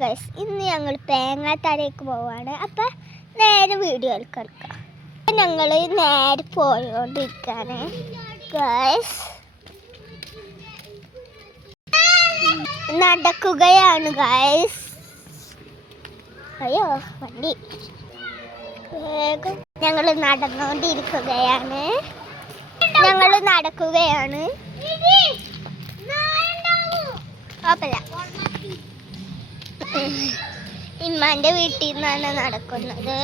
Guys, ഇന്ന് ഞങ്ങൾ തേങ്ങാത്തരയ്ക്ക് പോവാണ്. അപ്പം നേരെ വീഡിയോയിൽ കിടക്കാം. ഞങ്ങൾ നേരെ പോയോണ്ടിരിക്കാണ് ഗൈസ്. നടക്കുകയാണ് ഗൈസ്. അയ്യോ വണ്ടി. വേഗം ഞങ്ങൾ നടന്നുകൊണ്ടിരിക്കുകയാണ്. ഇമ്മാന്റെ വീട്ടിൽ നിന്നാണ് നടക്കുന്നത്.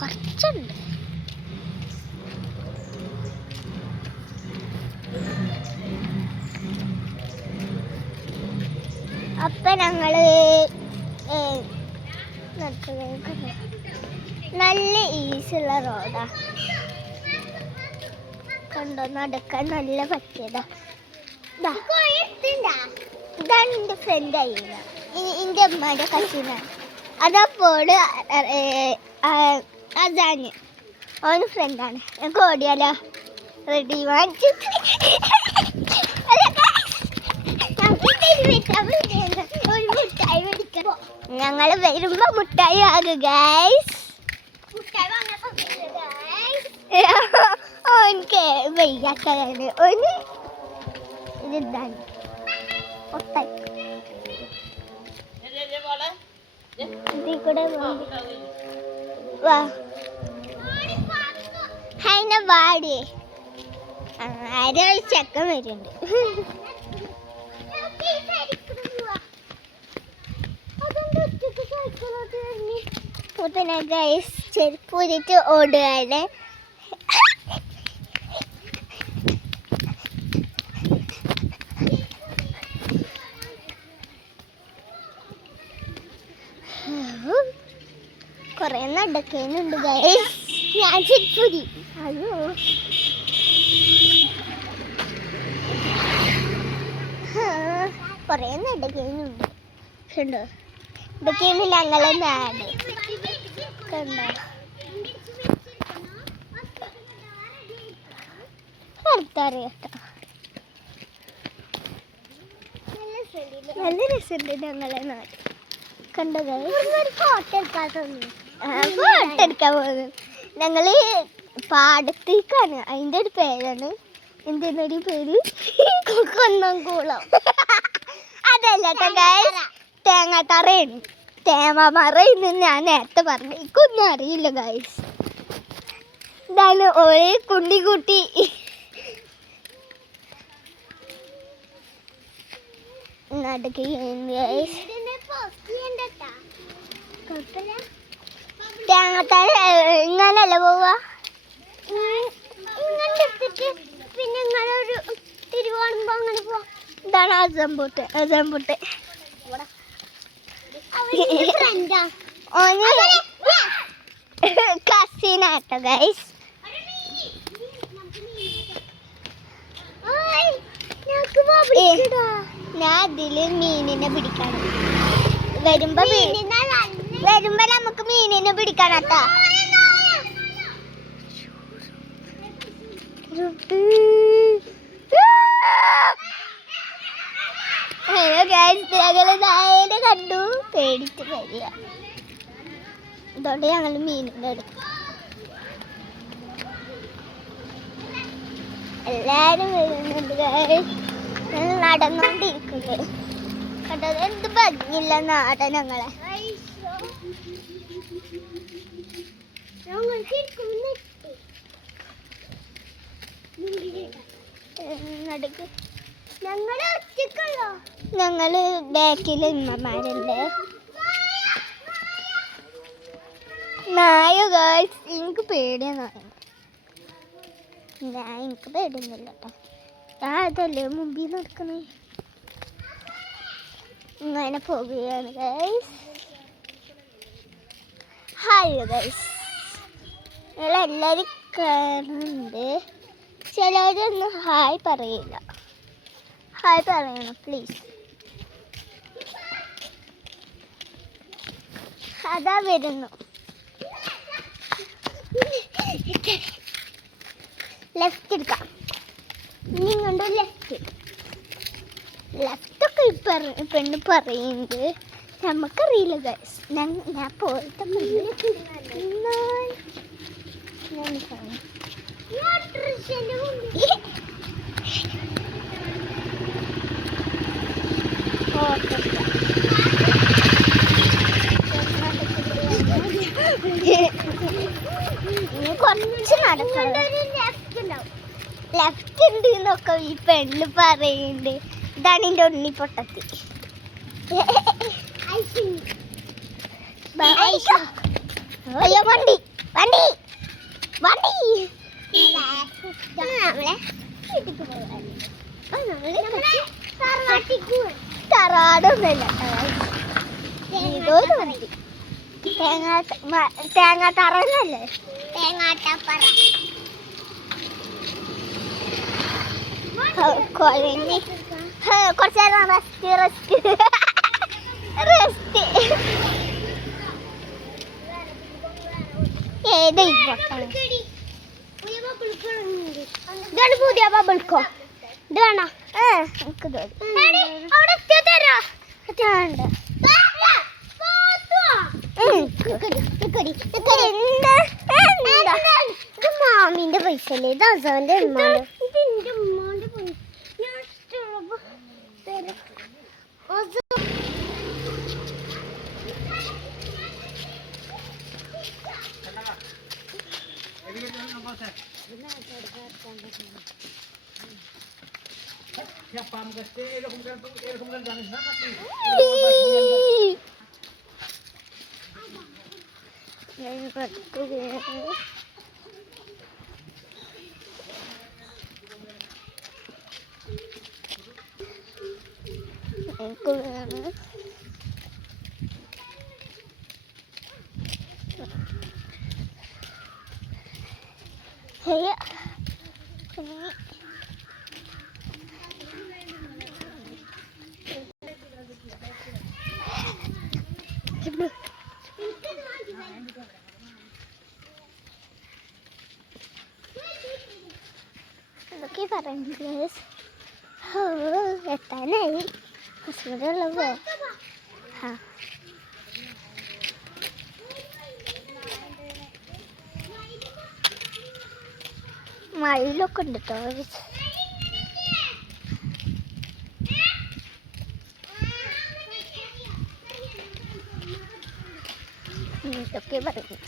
കുറച്ചുണ്ട്. അപ്പൊ ഞങ്ങള് നല്ല ഈസുള്ള റോഡാ കണ്ടോ. നടക്കാൻ നല്ല പറ്റിയതാ. ഇതാണ് എൻ്റെ ഫ്രണ്ട് അയ്യ, എൻ്റെ അമ്മയുടെ കസിനാണ്. അതപ്പോൾ അതാണ് അവന് ഫ്രണ്ടാണ്. ഞങ്ങൾക്ക് ഓടിയാലോ? റെഡി വാങ്ങിച്ചു. ഒരു മുട്ടായി മേടിക്കാം. ഞങ്ങൾ വരുമ്പോ മുട്ടായി വാങ്ങും ഗൈസ്. ഓനക്ക് വയ്യാത്തതാണ്. ഓന് ഇതാണ് ഇതിൽ കൂടെ വാ അതിനെ വാടി. ആരോ ചെക്കൻ വരുന്നുണ്ട്. പിന്നെ ഗൈസ് ചെരുപ്പ് ഊരിട്ട് ഓടുകയാണ്. കൊറേ നടക്കാനുണ്ട് ഗൈസ്. ഞാൻ ചെരുപ്പൂരി. അയ്യോ കൊറേ നടക്കാനുണ്ട്. കണ്ടോ, ഇതൊക്കെയാണ് ഞങ്ങളെ നാട്. കണ്ടോ, അടുത്തറിയട്ടോ. നല്ല രസമുണ്ട് ഞങ്ങളെ നാട്. കണ്ടോ ഫോട്ടോ എടുക്കാൻ പോകുന്നത്. ഞങ്ങള് പാടത്തേക്കാണ്. അതിൻ്റെ ഒരു പേരാണ്, എന്തെന്നൊരു പേര്, കുന്നംകുളം. അതല്ല കേട്ടോ ഗൈസ്, തേങ്ങാത്തറയാണ്. തേങ്ങാമറയെന്ന് ഞാൻ നേരത്തെ പറഞ്ഞു. എനിക്കൊന്നും അറിയില്ല ഗൈസ്. ഇതാണ് ഒരേ കുണ്ടി കൂട്ടി. തേങ്ങാത്തറ ഇങ്ങനല്ല പോവാ. പിന്നെ ഇങ്ങനൊരു തിരുവോണമ്പോ അങ്ങനെ പോവാ. ഇതാണ് അസംബൂട്ട്. കസിനാട്ടോ ഗൈസ്. ഞാൻ ഇതില് മീനിനെ പിടിക്കണം. വരുമ്പോ നമുക്ക് മീനിനെ പിടിക്കണം കേട്ടോ. ഞങ്ങള് കണ്ടു പേടിച്ച് വരിക. ഇതോടെ ഞങ്ങൾ മീനിന്റെ എടുക്കും. എല്ലാരും വരുന്നുണ്ട്. നടന്നോണ്ടിരിക്കുന്നത് കണ്ടത് എന്ത് ഭംഗിയില്ല നാട. ഞങ്ങളെ ഞങ്ങള് ബാക്കില് ഉമ്മമാരുണ്ട്. നായ ഗേൾസ്, എനിക്ക് പേടിയ നായ. എനിക്ക് പേടിയൊന്നുമില്ല കേട്ടോ. ഞാൻ അതല്ലേ മുമ്പിൽ നടക്കണേ. ഇങ്ങനെ പോവുകയാണ് ഗൈസ്. ഹായ് ഗൈസ്, നിങ്ങളെല്ലാവരും കാണുന്നുണ്ട്. ചിലവരൊന്നും ഹായ് പറയില്ല. ഹായ് പറയണം പ്ലീസ്. അതാ വരുന്നു. ലെഫ്റ്റ് എടുക്കാം. ഇനി കൊണ്ട് ലെഫ്റ്റ് എന്നൊക്കെ പെണ്ണ് പറയുന്നുണ്ട്. നമുക്കറിയില്ല ഗൈസ്. ഞാൻ പോയിട്ട് കുറച്ച് നടക്കണം. ലെഫ്റ്റ് ഉണ്ട് എന്നൊക്കെ ഈ പെണ്ണ് പറയുന്നുണ്ട്. ഇതാണ് എൻ്റെ ഉണ്ണി പൊട്ടത്തി. അയ്യോ വണ്ടി വണ്ടി വണ്ടി തറാടൊന്നുമില്ല. ഇതൊരു വണ്ടി തേങ്ങാ തറന്നല്ലേ? തേങ്ങാട്ടപ്പറ കുറച്ച് നേരം റെസ്റ്റ് ഏത് ഇതാണ് പുതിയ ബബിൾക്കോ? ഇത് വേണോ? മാമിന്റെ പൈസ അല്ലേ? ഇത് അസോന്റെ ഉമ്മാന്റെ എന്തൊക്കെ പറയുന്നത്? എത്താനായി ഹസ്ബൻഡുള്ളത്. ആ മയിലൊക്കെ ഉണ്ട് കേട്ടോ. ഇതൊക്കെ പറയുന്നു.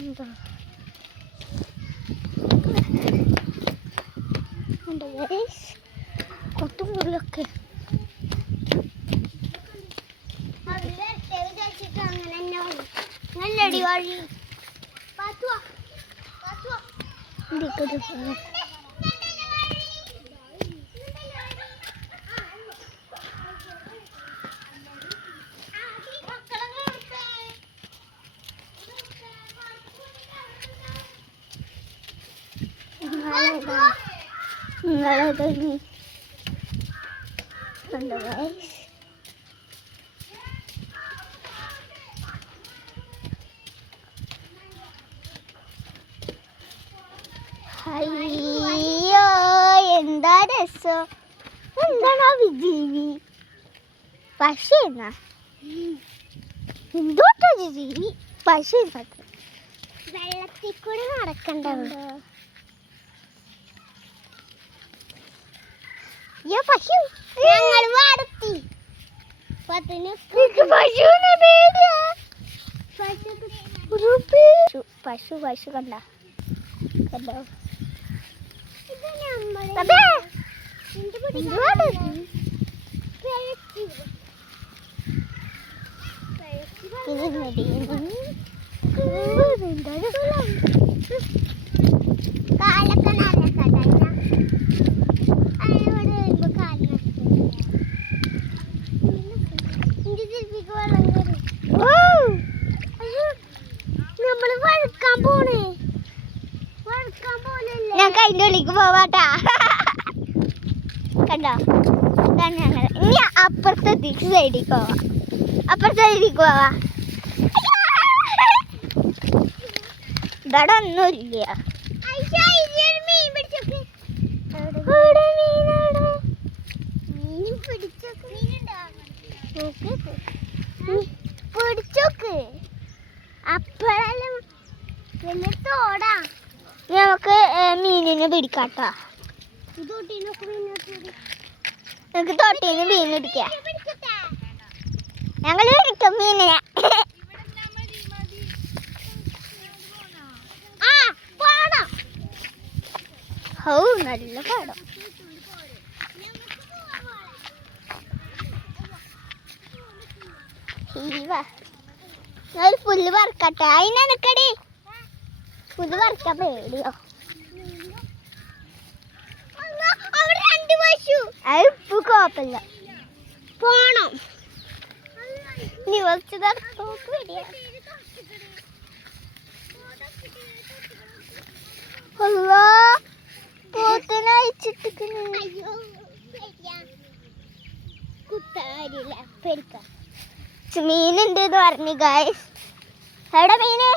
എന്താ കൊട്ടുമുറിയൊക്കെ നല്ലടി വഴി നിങ്ങളത് കണ്ടോ ഗൈസ്? അയ്യോ എന്താ രസം! എന്താണ് ആ ജീവി? പക്ഷി എന്നാ എന്തോട്ടോ ജീവി? പക്ഷി വെള്ളത്തിൽ കൂടെ നടക്കണ്ടോ? പശു ഞങ്ങൾ വാടത്തി പശു പശു കണ്ട കണ്ടോ? ഞാൻ അതിൻ്റെ ഉള്ളിലേക്ക് പോവാട്ടാ. കണ്ടോ? ഇനി അപ്പുറത്തെ സൈഡിലേക്ക് പോവാ. അപ്പുറത്തെ സൈഡിലേക്ക് പോവാ. ഇവിടെ ഒന്നുമില്ല. പിടിച്ചോക്ക് അപ്പഴെല്ലാം തോടാ. നമുക്ക് മീനിനെ പിടിക്കാട്ടോ. നമുക്ക് തോട്ടീന്ന് മീൻ പിടിക്കാം. ഞങ്ങൾ പിടിക്കും മീനിനെ. ഓ നല്ല പാടം. ഞാൻ പുല്ല് വറക്കട്ടെ. അതിനെനക്കടി പുല്ല് വറക്കാൻ പേടിയോ? അത് ഇപ്പൊ കുഴപ്പമില്ല. പോണം നീ വെച്ചത് പേടിയാ. പോത്തിനെ അയച്ചിട്ടിരിക്കുന്നു. മീനുണ്ട് എന്ന് പറഞ്ഞു ഗായ്സ്. എവിടെ മീന്?